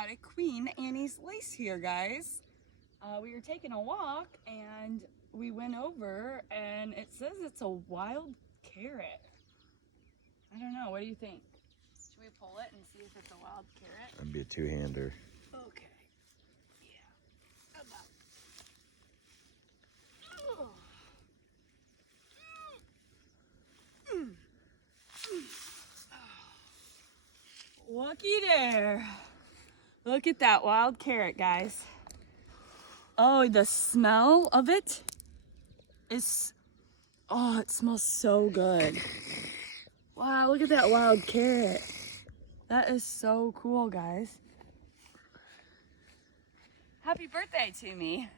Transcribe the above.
got a Queen Annie's lace here, guys. We were taking a walk and we went over and it says it's a wild carrot. I don't know, what do you think? Should we pull it and see if it's a wild carrot? That'd be a two-hander. Okay. Yeah. How about? Looky there. Look at that wild carrot, guys. Oh, the smell of it is, oh, it smells so good. Wow, look at that wild carrot. That is so cool, guys. Happy birthday to me.